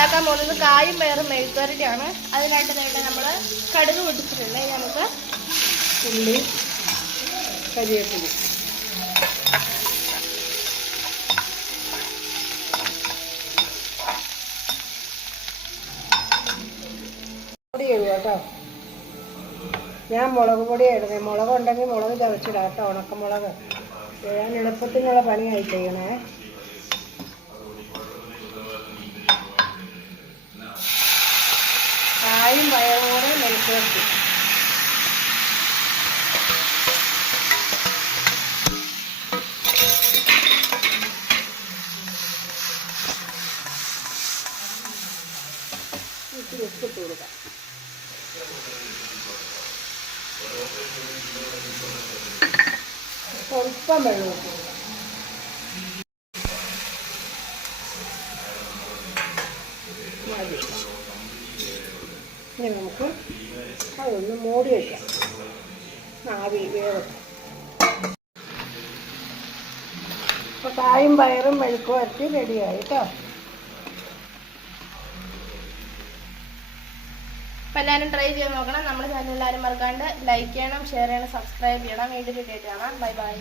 ഉണ്ടാക്കാൻ പോകുന്നത് കായും പയറും മെഴുക്കുവരട്ടിയാണ്. അതിനായിട്ട് നേരിട്ട് നമ്മൾ കടുക് പൊട്ടിച്ചിട്ടുണ്ട്. നമുക്ക് ഉള്ളി, കരിവേപ്പില, പൊടി ഇടുക കേട്ടോ. ഞാൻ മുളക് പൊടിയാണ് ഇടുന്നത്. മുളക് ഉണ്ടെങ്കിൽ മുളക് ചതച്ചിടാം കേട്ടോ. ഉണക്കമുളക് ഞാൻ എളുപ്പത്തിനുള്ള പണിയായി ചെയ്യണേ. കായും പയറും മെഴുക്കുവരട്ടി. ഉപ്പിട്ട് കൊടുക്കാം. സ്വല്പം വെള്ളം ഇട്ട് കൊടുക്കാം. മതി. ഇനി നമുക്ക് അതൊന്ന് മൂടി വയ്ക്കാം. ആവി വേവട്ടെ. അപ്പോൾ കായും പയറും മെഴുക്കുവരട്ടി റെഡിയായി കേട്ടോ. അപ്പോൾ എല്ലാവരും ട്രൈ ചെയ്ത് നോക്കണം. നമ്മുടെ ചാനൽ എല്ലാവരും മറക്കാണ്ട് ലൈക്ക് ചെയ്യണം, ഷെയർ ചെയ്യണം, സബ്സ്ക്രൈബ് ചെയ്യണം. വീഡിയോ കാണാം. Bye bye.